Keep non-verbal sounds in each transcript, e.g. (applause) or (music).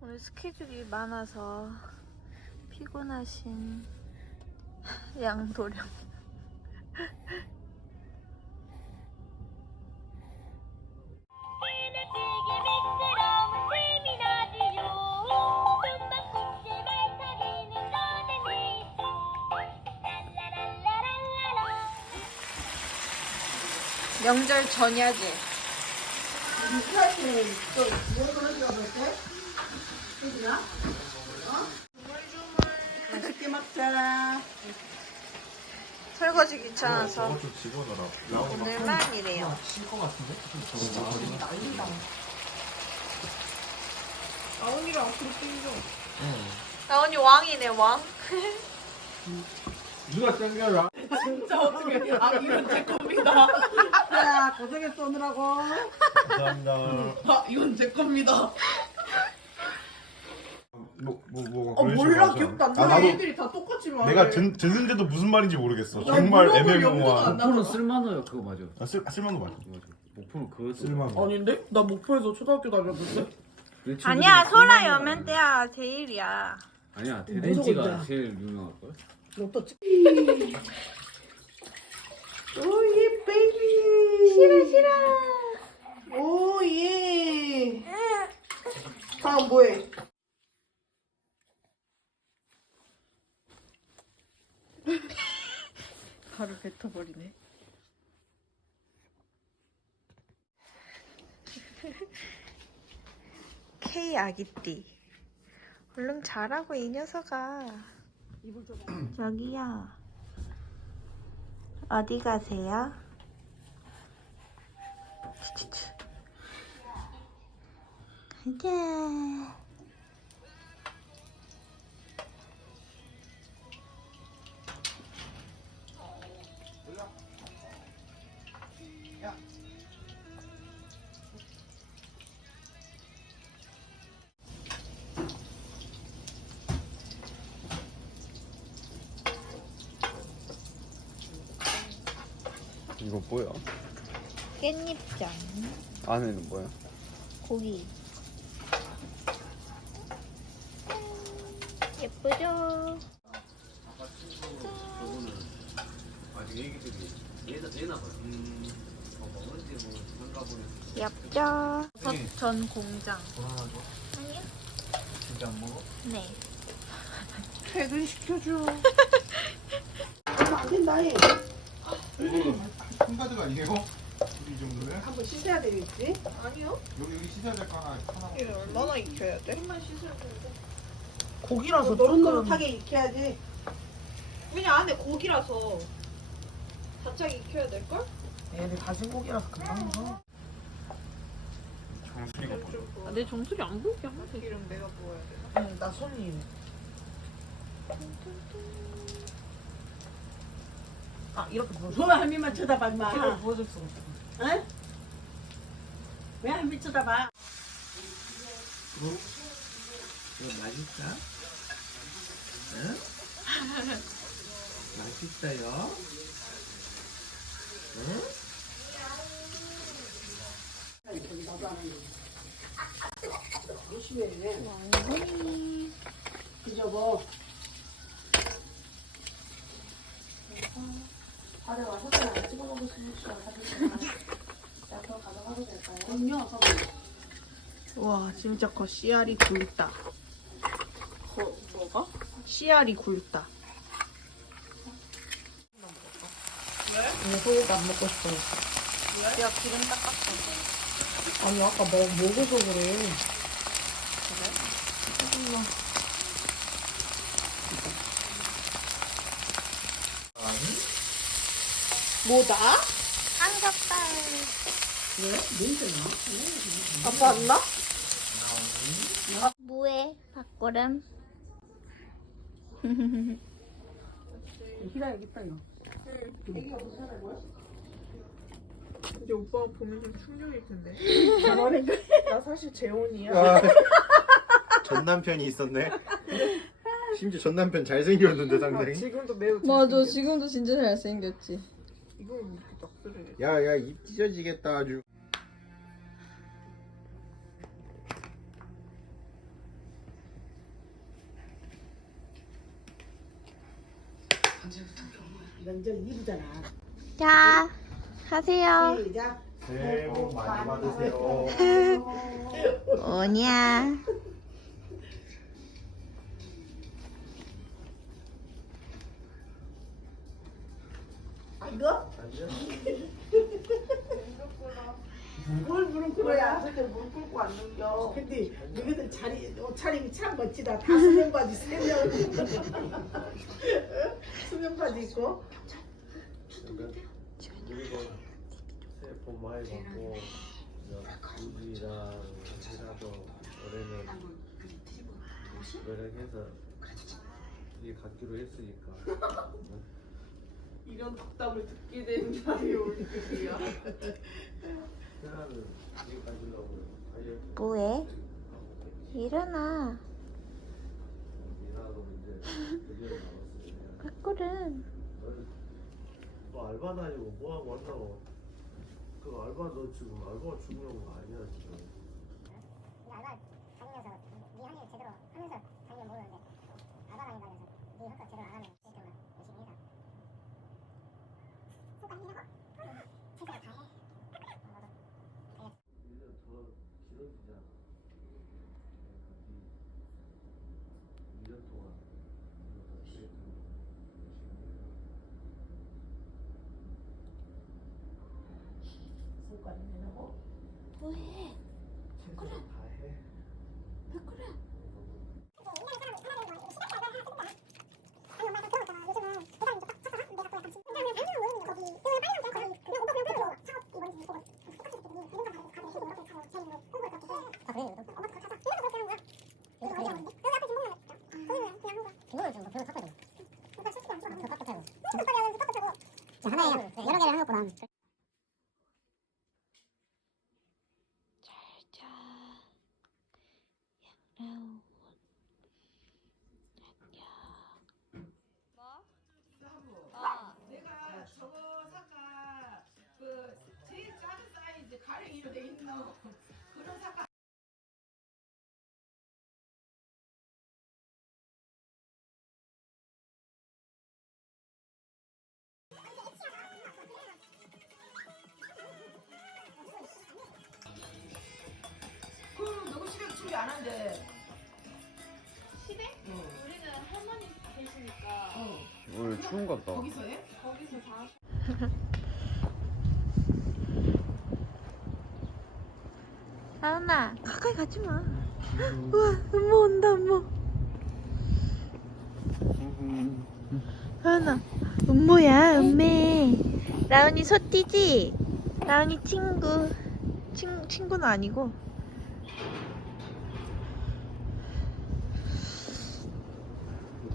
오늘 스케줄이 많아서 피곤하신 (laughs) 양도령. 명절 전야제. 맛있게 먹자. 설거지 귀찮아서 좀 집어넣어라. 오늘만 이래요. 같은데? 아원이랑 앞으로 땡겨. 나원이 왕이네 왕. (laughs) 누가 땡겨라? 진짜 어떻게 아 이건 제 겁니다. 야 고생했어 오느라고. 감사합니다. 아 이건 제 겁니다. 뭐, 뭐, 뭐, 어 그런 몰라 기억도 안. 나. 아, 나도 애들이 다 똑같이 말해. 내가 듣, 듣는데도 무슨 말인지 모르겠어. 나 정말 물어볼 애매모호한. 나. 목표는 쓸만해요 그거 맞아 아, 쓸, 쓸만도 맞아. 맞아 목표는 그거 쓸만. 아닌데? 나 목포에서 초등학교 다녔는데. 아니야 설아 쓸만해. 연면대야 제일이야. 아니야 진짜. 제일 유명할걸 너또 찍. (laughs) 오예 베이비. 싫어 싫어. 오예. 다음 뭐해? (laughs) 바로 뱉어버리네. K 아기띠. 얼른 자라고 이 녀석아. 저기요. 어디 가세요? 가자. 이거 뭐야? 깻잎장. 안에는 뭐야? 고기. 예쁘죠? 엽죠. 버전 공장. 불안하죠? 아니요? 진짜 안 먹어? 네. 퇴근 시켜줘. (laughs) 안 된다 해. 큰 가드 아니에요? 이 정도면? 한번 씻어야 되겠지? 여기, 여기 씻어야 될거 하나, 하나. 얼마나 익혀야 돼? 한번 씻어야 돼. 고기라서 노릇노릇하게 익혀야지. 그냥 안에 고기라서 바짝 익혀야 될걸? 얘들 다진 고기라서 금방 먹어. 정수리가 뭐야? 아, 내 정수리 안 보이게 하면 돼. 기름 내가 부어야 돼. 응, 나 손이. 아, 이렇게 부어줘. 뭐 할미만 쳐다봐 임마 이렇게 부어줄 수가 없어. 응? 왜 할미 쳐다봐 이거 맛있다? 응? (laughs) 맛있어요? 응? 그저 뭐 와, 진짜 거 씨알이 굵다. 거, 뭐가? 씨알이 굵다. 왜? 소고기 안 먹고 싶어. 야, 기름 닦았어. 아니, 아까 뭐, 먹어서 그래. 뭐다? 삼겹살. 아빠 안 나? 무에 밥고름. 희라 여기 있다, 이거. 이제 오빠가 보면 좀 충격일 텐데. (laughs) 나 사실 재혼이야. 전 남편이 있었네. 심지어 전 남편 잘생겼는데 아, 상당히. 지금도 매우 맞아. 지금도 진짜 잘생겼지 왜 이렇게? 야야 입 찢어지겠다 아주. 면접 2부잖아. 자, 하세요. 시작. 새해 복 많이 받으세요. (laughs) 뭐냐? 뭘 무릎 꿇어야? 근데 물 끓고 안 넘겨. 근데 너희들 차리, 옷차림이 참 멋지다. 다 수면 바지 세 명. 수면 바지 입고. 그리고 새해 복 많이 받고 우지랑 해라도 올해는 노력해서 일 갖기로 했으니까 이런 덕담을 듣게 된 날이 가지려고 다이어트 뭐해? 일어나. 박구름. 너 알바 다니고 뭐 하고 한다고 그 알바 너 지금 중요한 거 아니야 지금 알바 다니면서 네 할 일 제대로 하면서 다니면 모르는데 알바 다닌다면서 네 할 거 제대로 안 하면 일정만 열심히 해라 손가락 일하고 최선을 다해 너도 1년 더 길어지잖아 그러니까 2년 동안 이거 더 트레이닝 열심히 해라 손가락 내놓고. 뭐해? 최선을 다해 하나에 여러 개를 해놓고 자, 양라운. 내가 저거 사과 그 제일 작은 가랭이로 돼 있는 그런 사과. 그 누구 시댁 준비 안 한대. 시댁? 우리는 할머니 계시니까. 오늘 추운 것 같다. 거기서 해? 거기서 다 (laughs) 라은아 가까이 가지 마. 우와 엄마 온다 엄마. 라은아 음모야 음매. 라은이 소띠지? 라은이 친구. 친 친구는 아니고.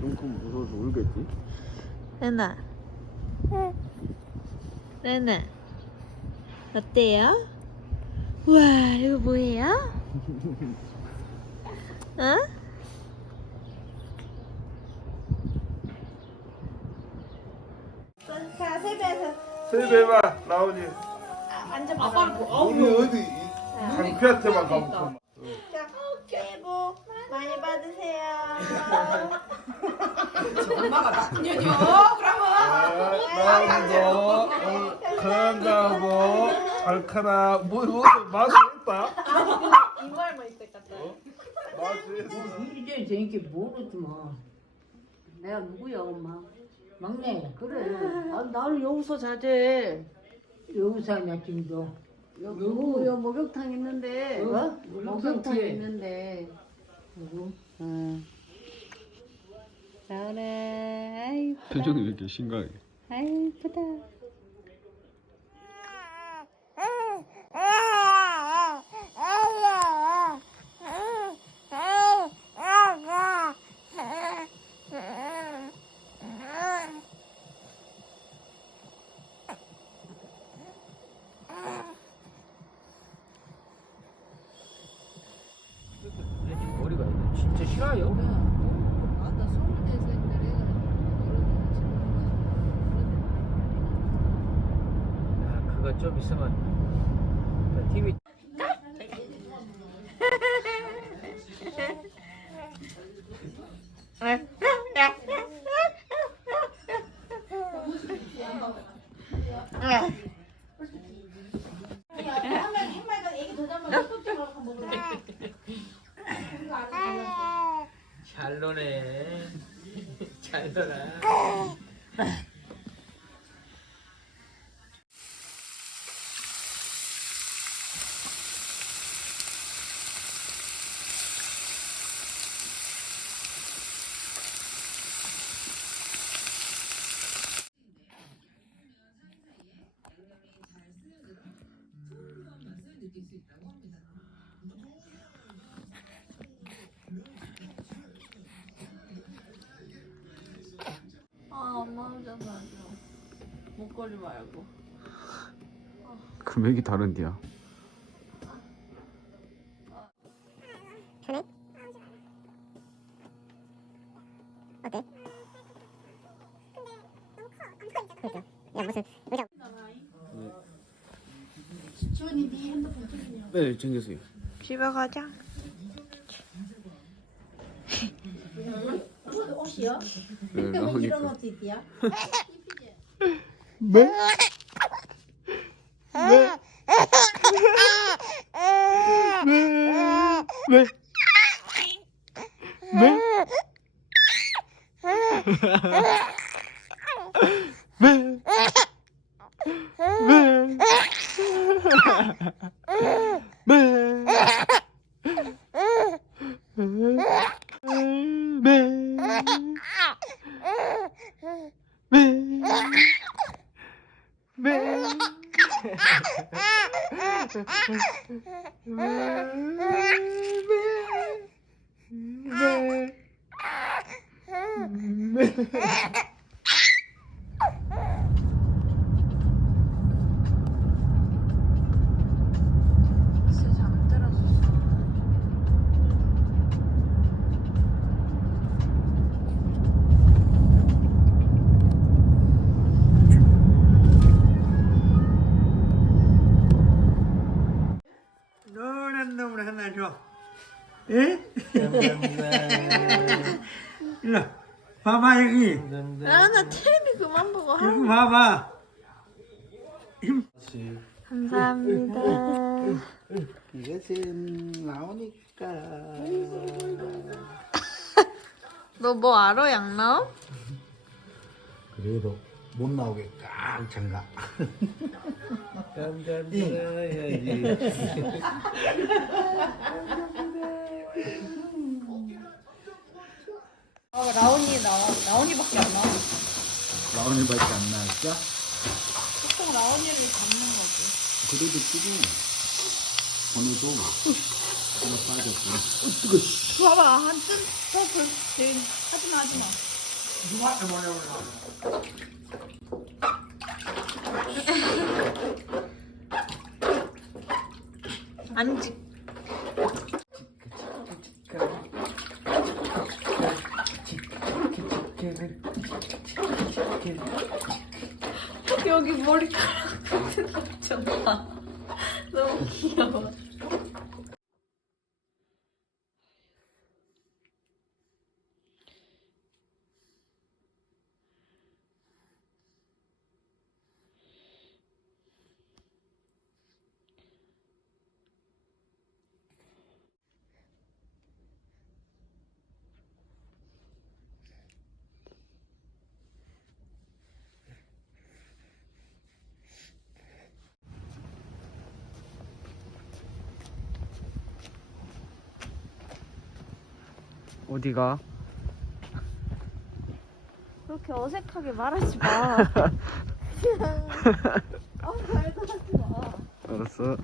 조금 무서워서 울겠지? 라은아. 라은아. 어때요? 우와 이거 뭐예요? (laughs) 어? 자, 세배해서 세배봐 나오니 아빠를 보. 아우 우리 어디 강피한테만 가보고 자, 새해 복 많이 받으세요. 엄마가 나쁜 년이요. 나오고 건강하고 잘 커라 뭐 뭐, 마수 했다 이말만 있을 것 같아. 마수 했어 이제 재밌게 모르지만. 내가 누구야, 엄마? 막내, 그래. 아, 나를 여기서 자제. 여기서 하냐, 지금도. 누구? 여 목욕탕 있는데. 어? 목욕탕 있는데. 누구? 응. 나라, 아이, 표정이 왜 이렇게 심각해 아이, 이쁘다. 아 싫어요. 아나 서울대에서 옛날에 아, 그거 좀 있으면 그 TV 잘 노네. 잘 놀아. 아 말고 금액이 다른데야. 편해? 어때? 그러니까 야 무슨 의자 네, 챙겼어요. 집에 가자. 네, (laughs) 나오니 까. 진짜 일로 봐봐 여기 아나 TV 그만 보고 하. 여기 봐봐. 감사합니다. 이것은 나오니까. (laughs) 너 뭐 알아 양나오? 그래도 못 나오게 꽉 잠가. 깜짝 놀아야지. 라온이 나와 라온이밖에 안 나와 나오는 밖에 안 나왔죠? 보통 라온이를 잡는 거지 그래도 지금 오늘도 이거 빠졌고. 봐봐 한쯤 더불 하지 마 하지마 안지. 여기 머리카락 거 있잖아. 너무 귀여워. 어디가? 그렇게 어색하게 말하지 마. 그냥 (laughs) 아 말도 하지 마. 알았어.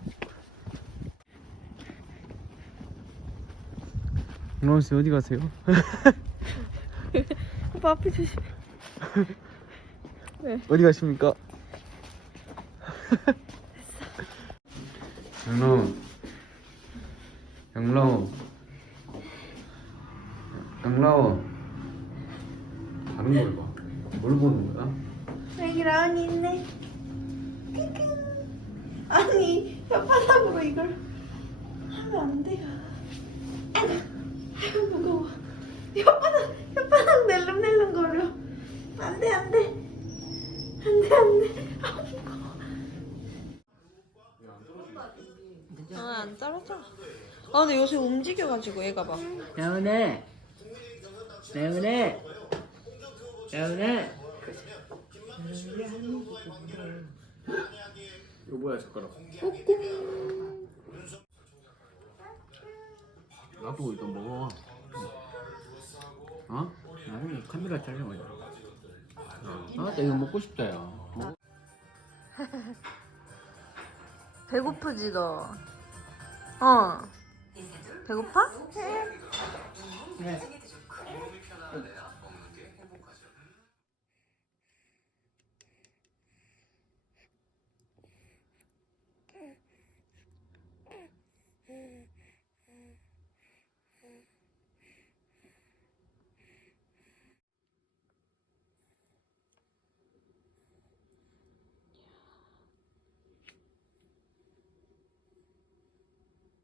영원 씨 어디 가세요? (laughs) 오빠 앞에 조심. (laughs) 어디 가십니까? 양로 양로 혓바닥으로 이걸 하면 안 돼요. 아이고, 아이고 무거워. 혓바닥 혓바닥 낼름낼름 거려. 안돼 안돼 안돼 안돼. 아 무거워. 아 안 떨어져. 아 근데 요새 움직여가지고 얘가 막. 나은혜 나은혜 나은혜 이거 뭐야 젓가락? 나도 일단 먹어. 어? 나중에 카메라 촬영하자. 아, 나 이거 먹고 싶다, 야. (laughs) 배고프지 너? 어. 배고파?